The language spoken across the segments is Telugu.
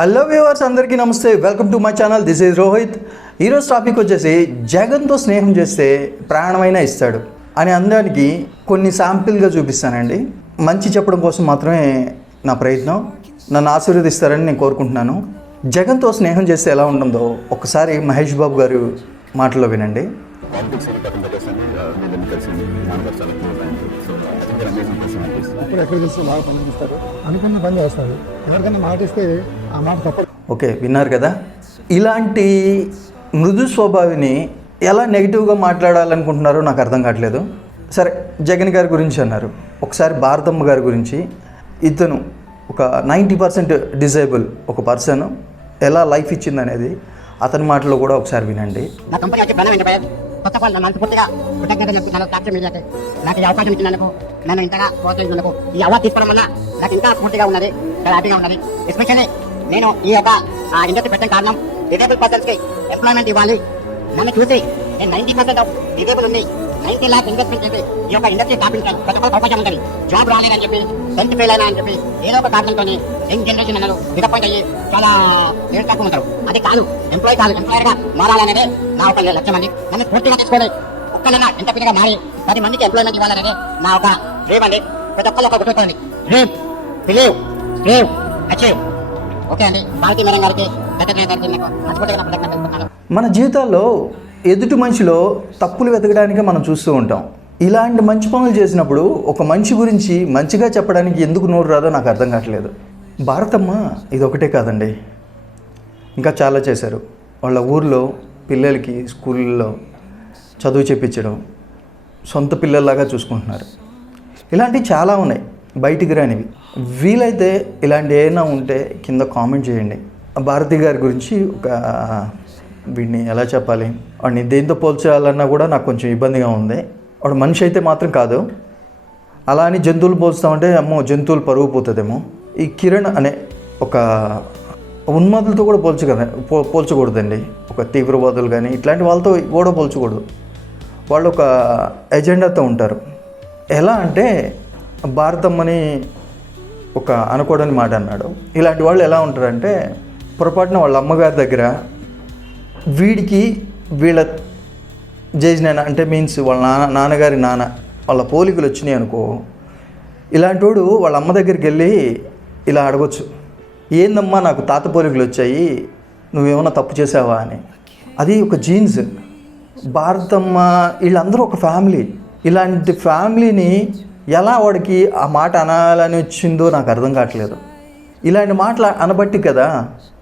హలో వ్యూవర్స్, అందరికీ నమస్తే. Welcome to my channel. This is Rohit. ఈరోజు టాపిక్ వచ్చేసి జగన్తో స్నేహం చేస్తే ప్రాణమైనా ఇస్తాడు అనే అందానికి కొన్ని శాంపిల్గా చూపిస్తానండి. మంచి చెప్పడం కోసం మాత్రమే నా ప్రయత్నం. నన్ను ఆశీర్వదిస్తారని నేను కోరుకుంటున్నాను. జగన్తో స్నేహం చేస్తే ఎలా ఉంటుందో ఒకసారి మహేష్ బాబు గారు మాటలో వినండి. అనుకున్న పని చేస్తారు. ఎవరికైనా మాట ఇస్తే ఆ మాట తప్పదు. ఓకే, విన్నారు కదా. ఇలాంటి మృదు స్వభావిని ఎలా నెగిటివ్గా మాట్లాడాలనుకుంటున్నారో నాకు అర్థం కావట్లేదు. సరే, జగన్ గారి గురించి అన్నారు. ఒకసారి భారతమ్మ గారి గురించి, ఇతను ఒక 90% డిజేబుల్ ఒక పర్సన్ ఎలా లైఫ్ ఇచ్చింది అనేది అతని మాటలో కూడా ఒకసారి వినండి. ఫస్ట్ ఆఫ్ ఆల్ మనస్ఫూర్తిగా కృతజ్ఞతలు చెప్తున్నాను సాక్షి మీడియాకి. నాకు ఈ అవకాశం ఇచ్చినందుకు, నన్ను ఇంతగా ప్రోత్సహించినందుకు, ఈ అవార్డు తీసుకోవడం వల్ల నాకు ఇంకా స్ఫూర్తిగా ఉన్నది, చాలా హ్యాపీగా ఉన్నది. ఎస్పెషల్లీ నేను ఈ యొక్క ఇండస్ట్రీ పెట్టిన కారణం డిజేబుల్ పర్సన్స్కి ఎంప్లాయ్మెంట్ ఇవ్వాలి. నన్ను చూసి నేను 90% డిజేబుల్ ఉంది, 90 lakhs ఇన్వెస్ట్మెంట్ చేసి ఈ యొక్క ఇండస్ట్రీ స్థాపించాను. ప్రతి ఒక్కరు అవకాశం ఉంటుంది. జాబ్ రాలేదని చెప్పి, టెన్త్ ఫెయిల్ అయినా అని చెప్పి ఏదో ఒక కారణంతో యంగ్ జనరేషన్ అన్నారు డిసప్పాయింట్ అయ్యి చాలా ఏడుస్తూ ఉంటారు. అది కాదు, ఎంప్లాయర్గా మారాలనేదే నా ఒక లక్ష్యం అండి. నన్ను పూర్తిగా తీసుకోవాలి. ఒక్కలైనా ఎంత పిల్లగా మారి 10 మందికి ఎంప్లాయ్మెంట్ ఇవ్వాలనేది నా ఒక డ్రీమ్ అండి. ప్రతి ఒక్కరు ఒక గుర్తుంటుంది, dream, believe, dream, achieve. Okay అండి. భారతీ మేడం గారికి, జగన్ గారికి నాకు మనస్ఫూర్తిగా కృతజ్ఞతలు. మన జీవితాల్లో ఎదుటి మనిషిలో తప్పులు వెతకడానికే మనం చూస్తూ ఉంటాం. ఇలాంటి మంచి పనులు చేసినప్పుడు ఒక మనిషి గురించి మంచిగా చెప్పడానికి ఎందుకు నోరు రాదో నాకు అర్థం కావట్లేదు. భారతమ్మ ఇదొకటే కాదండి, ఇంకా చాలా చేశారు. వాళ్ళ ఊర్లో పిల్లలకి స్కూల్లో చదువు చెప్పించడం, సొంత పిల్లల్లాగా చూసుకుంటున్నారు. ఇలాంటివి చాలా ఉన్నాయి, బయటికి రానివి. వీలైతే ఇలాంటి ఏమైనా ఉంటే కింద కామెంట్ చేయండి. భారతి గారి గురించి ఒక వీడిని ఎలా చెప్పాలి, వాడిని దేంతో పోల్చాలన్నా కూడా నాకు కొంచెం ఇబ్బందిగా ఉంది. వాడు మనిషి అయితే మాత్రం కాదు. అలా అని జంతువులు పోల్స్తామంటే అమ్మో జంతువులు పరుగు పోతుందేమో. ఈ కిరణ్ అనే ఒక ఉన్మాదులతో కూడా పోల్చకూడదండి. ఒక తీవ్రవాదులు కానీ ఇట్లాంటి వాళ్ళతో కూడా పోల్చకూడదు. వాళ్ళు ఒక ఎజెండాతో ఉంటారు. ఎలా అంటే భారతమ్మని ఒక అనకూడని మాట అన్నాడు. ఇలాంటి వాళ్ళు ఎలా ఉంటారంటే పొరపాటున వాళ్ళ అమ్మగారి దగ్గర వీళ్ళ చేసిన అంటే మీన్స్ వాళ్ళ నాన్నగారి వాళ్ళ పోలికలు వచ్చినాయి అనుకో, ఇలాంటి వాడు వాళ్ళ అమ్మ దగ్గరికి వెళ్ళి ఇలా అడగొచ్చు, ఏందమ్మా నాకు తాత పోలికలు వచ్చాయి, నువ్వేమన్నా తప్పు చేసావా అని. అది ఒక జీన్స్. భారతమ్మ వీళ్ళందరూ ఒక ఫ్యామిలీ. ఇలాంటి ఫ్యామిలీని ఎలా వాడికి ఆ మాట అనాలని వచ్చిందో నాకు అర్థం కావట్లేదు. ఇలాంటి మాటలు అనబట్టి కదా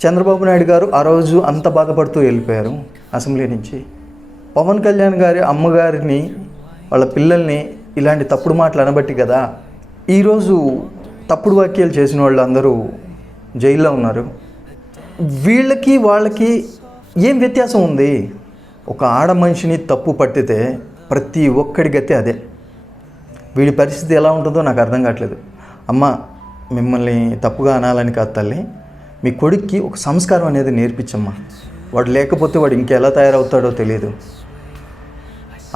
చంద్రబాబు నాయుడు గారు ఆ రోజు అంత బాధపడుతూ వెళ్ళిపోయారు అసెంబ్లీ నుంచి. పవన్ కళ్యాణ్ గారి అమ్మగారిని, వాళ్ళ పిల్లల్ని ఇలాంటి తప్పుడు మాటలు అనబట్టి కదా ఈరోజు తప్పుడు వ్యాఖ్యలు చేసిన వాళ్ళు అందరూ జైల్లో ఉన్నారు. వీళ్ళకి వాళ్ళకి ఏం వ్యత్యాసం ఉంది? ఒక ఆడ మనిషిని తప్పు పట్టితే ప్రతి ఒక్కడి గతే అదే. వీడి పరిస్థితి ఎలా ఉంటుందో నాకు అర్థం కావట్లేదు. అమ్మ, మిమ్మల్ని తప్పుగా అనాలని కాదు తల్లి, మీ కొడుక్కి ఒక సంస్కారం అనేది నేర్పించమ్మా. వాడు లేకపోతే వాడు ఇంకెలా తయారవుతాడో తెలియదు.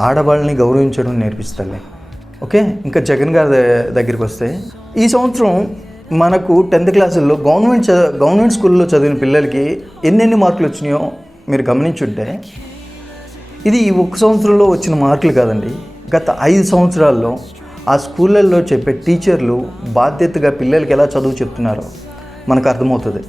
ఆడవాళ్ళని గౌరవించడం నేర్పిస్తాలే. ఓకే, ఇంకా జగన్ గారి దగ్గరికి వస్తే, ఈ సంవత్సరం మనకు 10th క్లాసుల్లో గవర్నమెంట్ స్కూల్లో చదివిన పిల్లలకి ఎన్నెన్ని మార్కులు వచ్చినాయో మీరు గమనించుంటే, ఇది ఈ 1 సంవత్సరంలో వచ్చిన మార్కులు కాదండి. గత 5 సంవత్సరాల్లో ఆ స్కూళ్ళల్లో చెప్పే టీచర్లు బాధ్యతగా పిల్లలకి ఎలా చదువు చెప్తున్నారో మనకు అర్థమవుతుంది.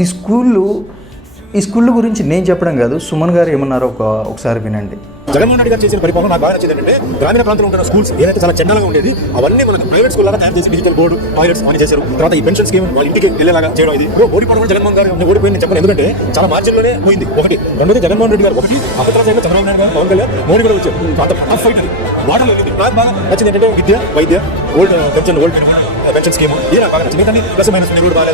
ఈ స్కూళ్ళు గురించి నేను చెప్పడం కాదు, సుమన్ గారు ఏమన్నారో ఒకసారి వినండి. జగన్మోహన్ రెడ్డి గారు చేసిన పరిపాలన నాకు బాగా నచ్చింది. ఏంటంటే గ్రామీణ ప్రాంతంలో ఉంటున్న స్కూల్స్ ఏదైతే చాలా చెండాగా ఉండేది అవన్నీ మనకు ప్రైవేట్ స్కూల్ లాగా తయారు చేసి డిజిటల్ బోర్డు, టాయిలెట్స్ అని చేశారు. తర్వాత ఈ పెన్షన్ స్కీమ్ వాళ్ళ ఇంటికి వెళ్ళేలాగా చేయడం. ఇది ఓడిపోవడం జగన్మోహన్ గారు ఓడిపోయింది చెప్పండి, ఎందుకంటే చాలా మార్జిన్లోనే పోయింది. ఒకటి, రెండోది జగన్మోహన్ రెడ్డి గారు ఒకటి, అప్పట్లో చంద్రబాబు నాయుడు గారు, పవన్ కళ్యాణ్, మోడీ కూడా వచ్చారు. అంత టఫ్ ఫైట్ అది వాటర్ వెళ్ళింది. నాకు బాగా నచ్చింది ఏంటంటే విద్య, వైద్య, ఓల్డ్ పెన్షన్ స్కీమ్ ఇది నాకు బాగా నచ్చింది. కానీ ప్లస్ మైనస్ రోడ్డు బాగా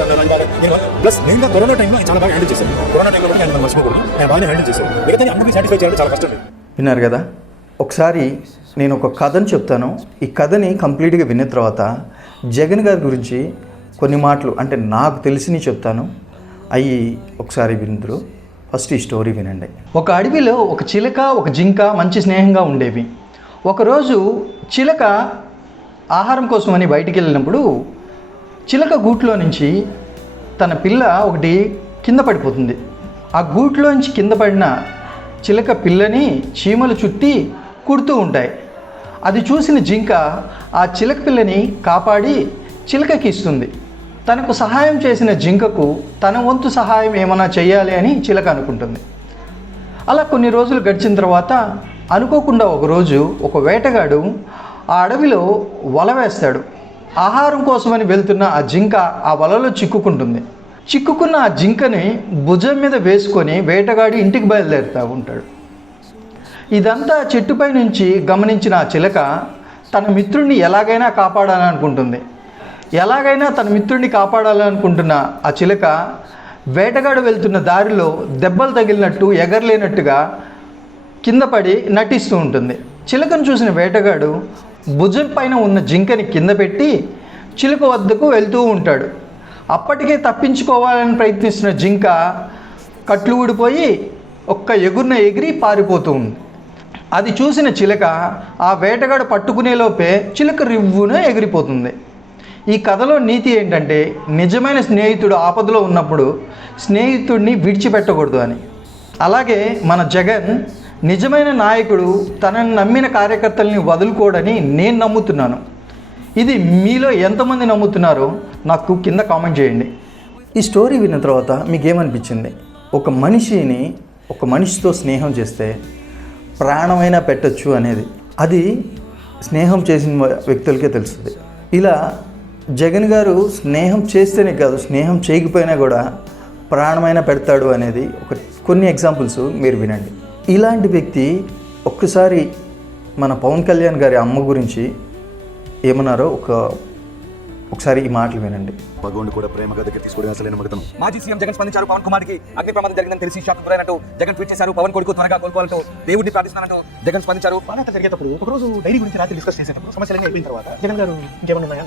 ప్లస్ నేను కరోనా టైంలో చాలా బాగా హ్యాండిల్ చేశాను. కరోనా టైంలో కూడా నేను మర్చిపోకూడదు, నేను బాగా హ్యాండిల్ చేశాను. మిగతా అందరికీ సాటిస్ఫై చేయడం చాలా కష్టం. విన్నారు కదా. ఒకసారి నేను ఒక కథను చెప్తాను. ఈ కథని కంప్లీట్గా విన్న తర్వాత జగన్ గారి గురించి కొన్ని మాటలు అంటే నాకు తెలిసినవి చెప్తాను, అవి ఒకసారి విందురు. ఫస్ట్ ఈ స్టోరీ వినండి. ఒక అడవిలో ఒక చిలక, ఒక జింక మంచి స్నేహంగా ఉండేవి. ఒకరోజు చిలక ఆహారం కోసమని బయటికి వెళ్ళినప్పుడు చిలక గూట్లో నుంచి తన పిల్ల ఒకటి కింద పడిపోతుంది. ఆ గూట్లోంచి కింద పడిన చిలక పిల్లని చీమలు చుట్టి కుడుతూ ఉంటాయి. అది చూసిన జింక ఆ చిలక పిల్లని కాపాడి చిలకకి ఇస్తుంది. తనకు సహాయం చేసిన జింకకు తన వంతు సహాయం ఏమైనా చేయాలి అని చిలక అనుకుంటుంది. అలా కొన్ని రోజులు గడిచిన తర్వాత అనుకోకుండా ఒకరోజు ఒక వేటగాడు ఆ అడవిలో వల వేస్తాడు. ఆహారం కోసమని వెళ్తున్న ఆ జింక ఆ వలలో చిక్కుకుంటుంది. చిక్కుకున్న ఆ జింకని భుజం మీద వేసుకొని వేటగాడి ఇంటికి బయలుదేరుతూ ఉంటాడు. ఇదంతా చెట్టుపై నుంచి గమనించిన ఆ చిలక తన మిత్రుడిని ఎలాగైనా కాపాడాలనుకుంటుంది. ఎలాగైనా తన మిత్రుడిని కాపాడాలనుకుంటున్న ఆ చిలక వేటగాడు వెళ్తున్న దారిలో దెబ్బలు తగిలినట్టు ఎగరలేనట్టుగా కింద పడి నటిస్తూ ఉంటుంది. చిలకను చూసిన వేటగాడు భుజం పైన ఉన్న జింకని కింద పెట్టి చిలుక వద్దకు వెళ్తూ ఉంటాడు. అప్పటికే తప్పించుకోవాలని ప్రయత్నిస్తున్న జింక కట్లు ఊడిపోయి ఒక్క ఎగురున ఎగిరి పారిపోతూ ఉంది. అది చూసిన చిలక ఆ వేటగాడు పట్టుకునేలోపే చిలుక రివ్వున ఎగిరిపోతుంది. ఈ కథలో నీతి ఏంటంటే నిజమైన స్నేహితుడు ఆపదలో ఉన్నప్పుడు స్నేహితుడిని విడిచిపెట్టకూడదు అని. అలాగే మన జగన్ నిజమైన నాయకుడు తనని నమ్మిన కార్యకర్తల్ని వదులుకోడని నేను నమ్ముతున్నాను. ఇది మీలో ఎంతమంది నమ్ముతున్నారో నాకు కింద కామెంట్ చేయండి. ఈ స్టోరీ విన్న తర్వాత మీకేమనిపించింది? ఒక మనిషితో స్నేహం చేస్తే ప్రాణమైనా పెట్టచ్చు అనేది అది స్నేహం చేసిన వ్యక్తులకే తెలుస్తుంది. ఇలా జగన్ గారు స్నేహం చేస్తేనే కాదు, స్నేహం చేయకపోయినా కూడా ప్రాణమైనా పెడతాడు అనేది కొన్ని ఎగ్జాంపుల్స్ మీరు వినండి. ఇలాంటి వ్యక్తి ఒక్కసారి మన పవన్ కళ్యాణ్ గారి అమ్మ గురించి ఏమన్నారో ఒకసారి ఈ మాటలు వినండి. భగవాన్ కూడా ప్రేమగా దగ్గర తీసుకోవడం అసలైన మగతనం. మాజీ సీఎం జగన్ స్పందించారు. పవన్ కుమార్కి అగ్ని ప్రమాదం జరిగిందని తెలిసి షాక్ గురైనట్టు జగన్ ట్వీట్ చేశారు. పవన్ కొడుకు త్వరగా కోలుకోవాలంటూ దేవుడిని ప్రార్థిస్తున్నానంటూ జగన్ స్పందించారు. బాగా జరిగేటప్పుడు ఒకరోజు డైరీ గురించి రాత్రి డిస్కస్ చేసేటప్పుడు సమస్యలన్నీ అయిపోయిన తర్వాత జగన్ గారు ఇంకేమన్నా ఉన్నాయా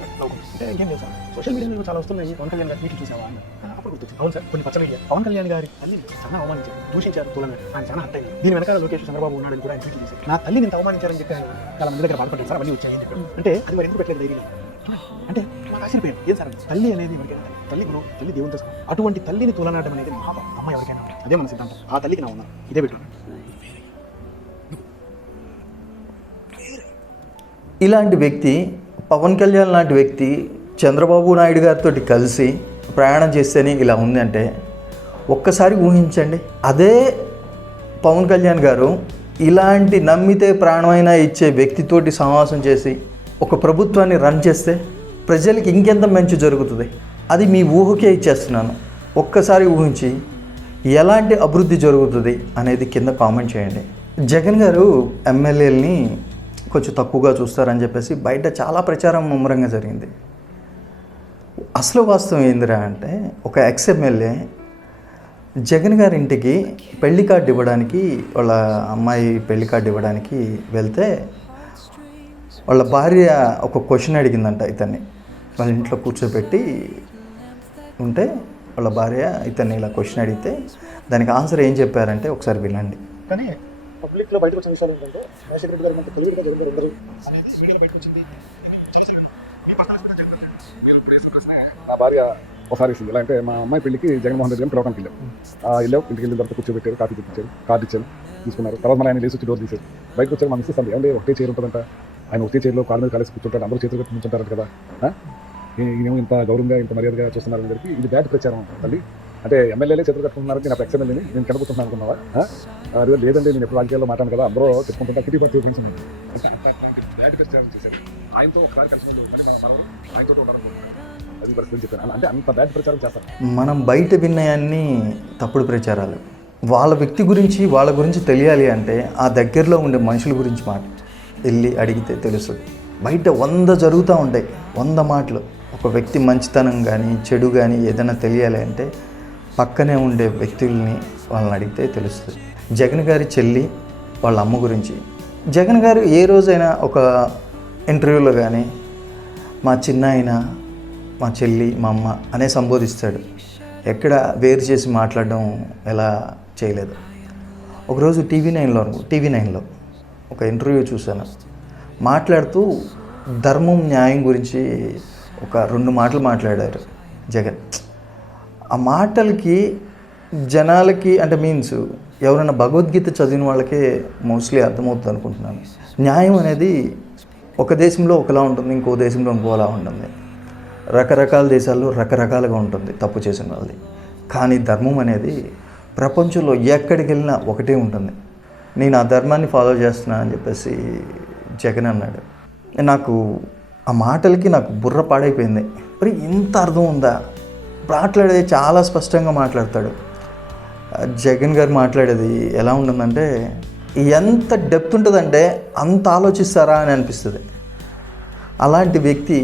అంటే ఇంకేం లేదు సార్, సోషల్ మీడియాలో చాలా వస్తున్నాయి, పవన్ కళ్యాణ్ గారు ట్వీట్లు చూసావా అన్న. అప్పుడు గుర్తొచ్చింది, అవును సార్ కొన్ని పచ్చనయ్యాయి. పవన్ కళ్యాణ్ గారి తల్లిని చాలా అవమానించారు, దూషించారు, తులంగా ఆయన చాలా హట్ అయింది. దీని వెనకాల లోకేష్ చంద్రబాబు ఉన్నాడని కూడా ఆయన ట్వీట్ చేశారు. నా తల్లిని ఇంత అవమానించారని చెప్పి చాలా మంది దగ్గర బాధపడ్డారు సార్, అవన్నీ వచ్చాయని చెప్పారు. అంటే అది మరి ఎందుకు పెట్టలేదు ధైర్యం అంటే మాకు ఆశ్చర్యపోయాడు. ఏం సార్ తల్లి అనేది ఎవరికైనా తల్లి గురు, తల్లి దేవుని తెలుసుకో. అటువంటి తల్లిని తులనాడడం అనేది మహా అమ్మ ఎవరికైనా అదే మన సిద్ధాంతం. ఆ తల్లికి నా ఉన్నా ఇదే పెట్టు. ఇలాంటి వ్యక్తి పవన్ కళ్యాణ్ లాంటి వ్యక్తి చంద్రబాబు నాయుడు గారితో కలిసి ప్రయాణం చేస్తేనే ఇలా ఉంది అంటే ఒక్కసారి ఊహించండి. అదే పవన్ కళ్యాణ్ గారు ఇలాంటి నమ్మితే ప్రాణమైనా ఇచ్చే వ్యక్తితోటి సమావేశం చేసి ఒక ప్రభుత్వాన్ని రన్ చేస్తే ప్రజలకి ఇంకెంత మంచి జరుగుతుంది. అది మీ ఊహకే ఇచ్చేస్తున్నాను. ఒక్కసారి ఊహించి ఎలాంటి అభివృద్ధి జరుగుతుంది అనేది కింద కామెంట్ చేయండి. జగన్ గారు ఎమ్మెల్యేలని కొంచెం తక్కువగా చూస్తారని చెప్పేసి బయట చాలా ప్రచారం ముమ్మరంగా జరిగింది. అసలు వాస్తవం ఏందిరా అంటే ఒక ఎక్స్ ఎమ్మెల్యే జగన్ గారి ఇంటికి పెళ్లి కార్డు ఇవ్వడానికి, వాళ్ళ అమ్మాయి పెళ్లి కార్డు ఇవ్వడానికి వెళ్తే వాళ్ళ భార్య ఒక క్వశ్చన్ అడిగిందంట ఇతన్ని. వాళ్ళ ఇంట్లో కూర్చోబెట్టి ఉంటే వాళ్ళ భార్య ఇతన్ని ఇలా క్వశ్చన్ అడిగితే దానికి ఆన్సర్ ఏం చెప్పారంటే ఒకసారి వినండి. కానీ పబ్లిక్లో బయటకు వచ్చిన విషయాలు ఏంటంటే రాజశేఖర రెడ్డి గారు మనకు తెలియదుగా జగన్ గారు అందరూ బయటకు వచ్చింది. నా భార్య ఒకసారి ఇస్తుంది. ఎలా అంటే మా అమ్మాయి పెళ్లికి జగన్మోహన్ రెడ్డి గారిని పిలవడానికి వెళ్ళాం. ఇంటికి వెళ్ళిన తర్వాత కూర్చోబెట్టారు, కాఫీ తెప్పించారు, కార్డు ఇచ్చారు, తీసుకున్నారు. తర్వాత మన ఆయన లేచి వచ్చి డోర్ తీశారు. బయటకు వచ్చారు. మా మిస్సెస్ అండి ఏమంటే ఒకటే చైర్ ఉంటుందంట, ఆయన ఒకటే చైర్లో కాళ్ళ మీద కలిసి కూర్చుంటారు, అందరూ చేతులు కట్టి కూర్చుంటారంట కదా, ఈయనేమో ఇంత గౌరవంగా ఇంత మర్యాదగా చూస్తున్నారు గారికి ఇది బ్యాడ్ ప్రచారం తల్లి. అంటే ఎమ్మెల్యేలే చేతులు కట్టుకుంటున్నారు, నేను ఎక్స్ ఎమ్మెల్యేని నేను కనుకుంటున్నాను అనుకున్నావా? అది లేదండి, నేను ఎప్పుడు రాజకీయాల్లో మాట్లాను కదా, అందరూ చెప్పుకుంటుంటా కిటీ పట్టి ఫ్రెండ్స్ బ్యాడ్ ప్రచారం చేశారు. ఆయనతో ఒకసారి కలిసి ఆయనతో ఉన్నారు అది పరిస్థితి చెప్పాను. అంటే అంత బ్యాడ్ ప్రచారం చేస్తారు. మనం బయట విన్నయాన్ని తప్పుడు ప్రచారాలు. వాళ్ళ వ్యక్తి గురించి వాళ్ళ గురించి తెలియాలి అంటే ఆ దగ్గరలో ఉండే మనుషుల గురించి వెళ్ళి అడిగితే తెలుస్తుంది. బయట 100 జరుగుతూ ఉంటాయి, 100 మాటలు. ఒక వ్యక్తి మంచితనం కానీ చెడు కానీ ఏదైనా తెలియాలి అంటే పక్కనే ఉండే వ్యక్తుల్ని వాళ్ళని అడిగితే తెలుస్తుంది. జగన్ గారి చెల్లి వాళ్ళ అమ్మ గురించి జగన్ గారు ఏ రోజైనా ఒక ఇంటర్వ్యూలో కానీ మా చిన్నాయన, మా చెల్లి, మా అమ్మ అనే సంబోధిస్తాడు. ఎక్కడ వేరు చేసి మాట్లాడడం ఎలా చేయలేదు. ఒకరోజు టీవీ నైన్లో ఒక ఇంటర్వ్యూ చూశాను. మాట్లాడుతూ ధర్మం న్యాయం గురించి ఒక 2 మాటలు మాట్లాడారు జగన్. ఆ మాటలకి జనాలకి అంటే మీన్స్ ఎవరైనా భగవద్గీత చదివిన వాళ్ళకే మోస్ట్లీ అర్థమవుతుంది అనుకుంటున్నాను. న్యాయం అనేది ఒక దేశంలో ఒకలా ఉంటుంది, ఇంకో దేశంలో ఇంకోలా ఉంటుంది. రకరకాల దేశాల్లో రకరకాలుగా ఉంటుంది తప్పు చేసిన వాళ్ళది. కానీ ధర్మం అనేది ప్రపంచంలో ఎక్కడికి వెళ్ళినా ఒకటే ఉంటుంది. నేను ఆ ధర్మాన్ని ఫాలో చేస్తున్నాను అని చెప్పేసి జగన్ అన్నాడు. నాకు ఆ మాటలకి నాకు బుర్ర పాడైపోయింది. మరి ఇంత అర్థం ఉందా? మాట్లాడేది చాలా స్పష్టంగా మాట్లాడతాడు. జగన్ గారు మాట్లాడేది ఎలా ఉంటుందంటే ఎంత డెప్త్ ఉంటుందంటే అంత ఆలోచిస్తారా అని అనిపిస్తుంది. అలాంటి వ్యక్తి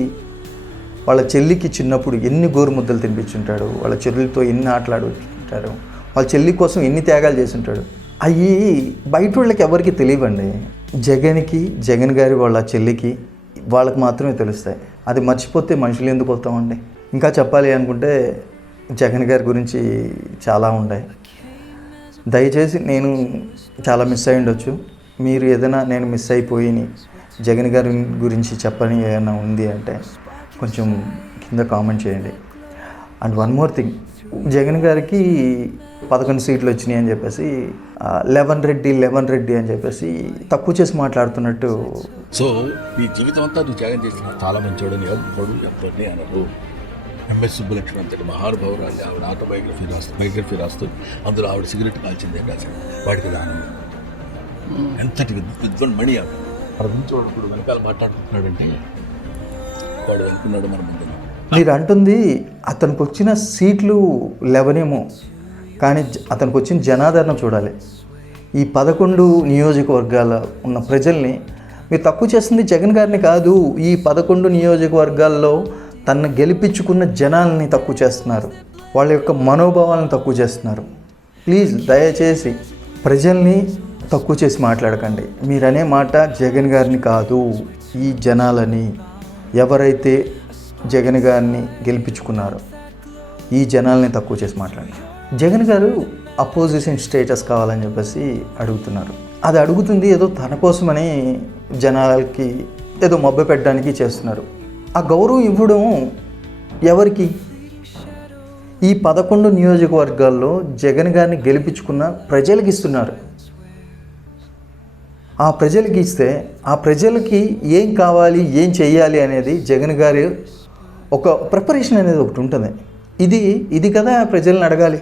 వాళ్ళ చెల్లికి చిన్నప్పుడు ఎన్ని గోరుముద్దలు తినిపించుంటాడు, వాళ్ళ చెల్లితో ఎన్ని ఆటలాడుంటాడు, వాళ్ళ చెల్లి కోసం ఎన్ని త్యాగాలు చేసి ఉంటాడు. అవి బయట వాళ్ళకి ఎవరికి తెలియవండి. జగన్ గారి వాళ్ళ చెల్లికి వాళ్ళకి మాత్రమే తెలుస్తాయి. అది మర్చిపోతే మనుషులు ఎందుకు వస్తామండి? ఇంకా చెప్పాలి అనుకుంటే జగన్ గారి గురించి చాలా ఉంటాయి. దయచేసి నేను చాలా మిస్ అయి ఉండొచ్చు. మీరు ఏదైనా నేను మిస్ అయిపోయి జగన్ గారి గురించి చెప్పని ఏదైనా ఉంది అంటే కొంచెం కింద కామెంట్ చేయండి. And one more thing, Jagan గారికి 11 సీట్లు వచ్చినాయి అని చెప్పేసి 11 రెడ్డి అని చెప్పేసి తక్కువ చేసి మాట్లాడుతున్నట్టు. సో ఈ జీవితం అంతా నువ్వు త్యాగం చేసిన చాలా మంచివాడని ఎవరిని అనరు. ఎంఎస్ సుబ్బలక్ష్మి అంతటి మహానుభావురాలి ఆవిడ బయోగ్రఫీ రాస్తూ అందులో ఆవిడ సిగరెట్ కాల్చిందే రాశాడు. వాడికి దానం ఎంతటి విద్వాన్ ఆవిడ అక్కడ నుంచి వాడు ఇప్పుడు వెనకాల మాట్లాడుకుంటున్నాడంటే వాడు అనుకున్నాడు మన ముందు. మీరు అంటుంది అతనికి వచ్చిన సీట్లు 11 కానీ అతనికి వచ్చిన జనాదరణ చూడాలి. ఈ 11 నియోజకవర్గాల ఉన్న ప్రజల్ని మీరు తక్కువ చేస్తుంది జగన్ గారిని కాదు, ఈ 11 నియోజకవర్గాల్లో తనను గెలిపించుకున్న జనాల్ని తక్కువ చేస్తున్నారు, వాళ్ళ యొక్క మనోభావాలను తక్కువ చేస్తున్నారు. ప్లీజ్ దయచేసి ప్రజల్ని తక్కువ చేసి మాట్లాడకండి. మీరనే మాట జగన్ గారిని కాదు, ఈ జనాలని, ఎవరైతే జగన్ గారిని గెలిపించుకున్నారో ఈ జనాల్ని తక్కువ చేసి మాట్లాడండి. జగన్ గారు అపోజిషన్ స్టేటస్ కావాలని చెప్పేసి అడుగుతున్నారు. అది అడుగుతుంది ఏదో తన కోసమని జనాలకి ఏదో మభ్య పెట్టడానికి చేస్తున్నారు. ఆ గౌరవం ఇవ్వడం ఎవరికి? ఈ 11 నియోజకవర్గాల్లో జగన్ గారిని గెలిపించుకున్న ప్రజలకి ఇస్తున్నారు. ఆ ప్రజలకి ఇస్తే ఆ ప్రజలకి ఏం కావాలి, ఏం చెయ్యాలి అనేది జగన్ గారి ఒక ప్రిపరేషన్ అనేది ఒకటి ఉంటుంది. ఇది కదా ప్రజల్ని అడగాలి.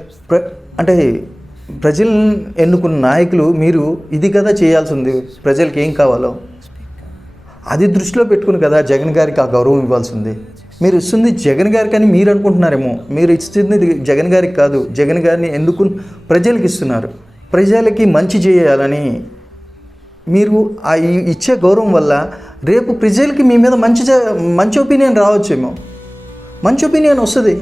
అంటే ప్రజలను ఎన్నుకున్న నాయకులు మీరు ఇది కదా చేయాల్సి ఉంది, ప్రజలకి ఏం కావాలో అది దృష్టిలో పెట్టుకుని కదా జగన్ గారికి ఆ గౌరవం ఇవ్వాల్సి ఉంది. మీరు ఇస్తుంది జగన్ గారికి అని మీరు అనుకుంటున్నారేమో. మీరు ఇస్తుంది జగన్ గారికి కాదు, జగన్ గారిని ఎందుకు ప్రజలకి ఇస్తున్నారు. ప్రజలకి మంచి చేయాలని మీరు ఆ ఇచ్చే గౌరవం వల్ల రేపు ప్రజలకి మీ మీద మంచి ఒపీనియన్ రావచ్చేమో, మంచి ఒపీనియన్ వస్తుంది.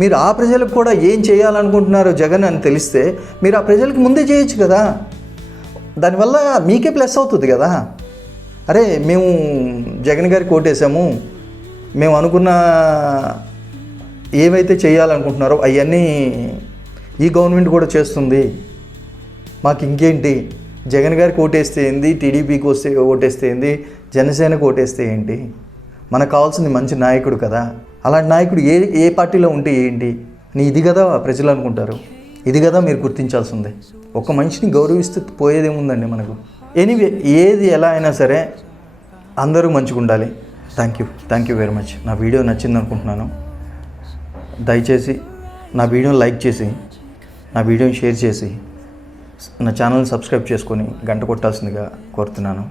మీరు ఆ ప్రజలకు కూడా ఏం చేయాలనుకుంటున్నారో జగన్ అని తెలిస్తే మీరు ఆ ప్రజలకు ముందే చేయొచ్చు కదా. దానివల్ల మీకే ప్లస్ అవుతుంది కదా. అరే మేము జగన్ గారికి ఓటేసాము, మేము అనుకున్న ఏవైతే చేయాలనుకుంటున్నారో అవన్నీ ఈ గవర్నమెంట్ కూడా చేస్తుంది, మాకు ఇంకేంటి, జగన్ గారికి ఓటేస్తే ఏంది, టీడీపీకి ఓటేస్తే ఏంది, జనసేనకు ఓటేస్తే ఏంటి, మనకు కావాల్సింది మంచి నాయకుడు కదా. అలాంటి నాయకుడు ఏ పార్టీలో ఉంటే ఏంటి, ఇది కదా ప్రజలు అనుకుంటారు. ఇది కదా మీరు గుర్తించాల్సిందే. ఒక మనిషిని గౌరవిస్తూ పోయేదేముందండి మనకు. ఎనీవే ఏది ఎలా అయినా సరే అందరూ మంచిగా ఉండాలి. Thank you very much. నా వీడియో నచ్చింది అనుకుంటున్నాను. దయచేసి నా వీడియోని లైక్ చేసి, నా వీడియోని షేర్ చేసి, నా ఛానల్ని సబ్స్క్రైబ్ చేసుకొని గంట కొట్టాల్సిందిగా కోరుతున్నాను.